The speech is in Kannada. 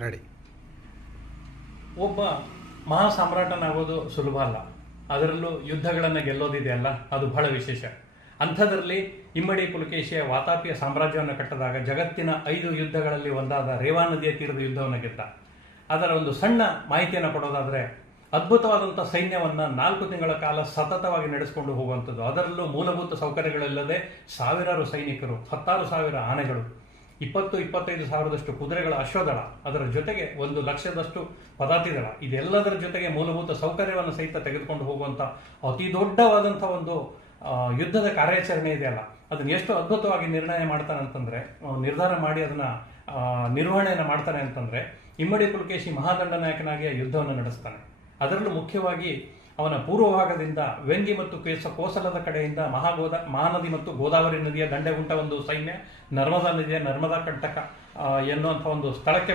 ರೆಡಿ ಒಬ್ಬ ಮಹಾ ಸಾಮ್ರಾಟನಾಗೋದು ಸುಲಭ ಅಲ್ಲ. ಅದರಲ್ಲೂ ಯುದ್ಧಗಳನ್ನು ಗೆಲ್ಲೋದಿದೆಯಲ್ಲ ಅದು ಬಹಳ ವಿಶೇಷ. ಅಂಥದ್ರಲ್ಲಿ ಇಮ್ಮಡಿ ಪುಲಕೇಶಿಯ ವಾತಾಪಿಯ ಸಾಮ್ರಾಜ್ಯವನ್ನು ಕಟ್ಟಿದಾಗ ಜಗತ್ತಿನ ಐದು ಯುದ್ಧಗಳಲ್ಲಿ ಒಂದಾದ ರೇವಾ ನದಿಯ ತೀರದ ಯುದ್ಧವನ್ನು ಗೆದ್ದ. ಅದರ ಒಂದು ಸಣ್ಣ ಮಾಹಿತಿಯನ್ನು ಕೊಡೋದಾದರೆ, ಅದ್ಭುತವಾದಂಥ ಸೈನ್ಯವನ್ನು ನಾಲ್ಕು ತಿಂಗಳ ಕಾಲ ಸತತವಾಗಿ ನಡೆಸಿಕೊಂಡು ಹೋಗುವಂಥದ್ದು. ಅದರಲ್ಲೂ ಮೂಲಭೂತ ಸೌಕರ್ಯಗಳಿಲ್ಲದೆ ಸಾವಿರಾರು ಸೈನಿಕರು, ಹತ್ತಾರು ಸಾವಿರ ಆನೆಗಳು ಇಪ್ಪತ್ತು, ಇಪ್ಪತ್ತೈದು ಸಾವಿರದಷ್ಟು ಕುದುರೆಗಳ ಅಶ್ವದಳ, ಅದರ ಜೊತೆಗೆ ಒಂದು ಲಕ್ಷದಷ್ಟು ಪದಾತಿದಳ. ಇದೆಲ್ಲದರ ಜೊತೆಗೆ ಮೂಲಭೂತ ಸೌಕರ್ಯವನ್ನು ಸಹಿತ ತೆಗೆದುಕೊಂಡು ಹೋಗುವಂಥ ಅತಿ ದೊಡ್ಡವಾದಂಥ ಒಂದು ಯುದ್ಧದ ಕಾರ್ಯಾಚರಣೆ ಇದೆಯಲ್ಲ ಅದನ್ನು ಎಷ್ಟು ಅದ್ಭುತವಾಗಿ ನಿರ್ಣಯ ಮಾಡ್ತಾನೆ ಅಂತಂದ್ರೆ ನಿರ್ಧಾರ ಮಾಡಿ ಅದನ್ನ ನಿರ್ವಹಣೆಯನ್ನು ಮಾಡ್ತಾನೆ ಅಂತಂದ್ರೆ, ಇಮ್ಮಡಿ ಪುಲಕೇಶಿ ಮಹಾದಂಡ ನಾಯಕನಾಗಿ ಆ ಯುದ್ಧವನ್ನು ನಡೆಸ್ತಾನೆ. ಅದರಲ್ಲೂ ಮುಖ್ಯವಾಗಿ ಅವನ ಪೂರ್ವಭಾಗದಿಂದ ವೆಂಗಿ ಮತ್ತು ಕೇಸ ಕೋಸಲದ ಕಡೆಯಿಂದ ಮಹಾಗೋದ ಮಹಾನದಿ ಮತ್ತು ಗೋದಾವರಿ ನದಿಯ ದಂಡೆ ಉಂಟ ಒಂದು ಸೈನ್ಯ, ನರ್ಮದಾ ನದಿಯ ನರ್ಮದಾ ಕಂಟಕ ಎನ್ನುವಂಥ ಒಂದು ಸ್ಥಳಕ್ಕೆ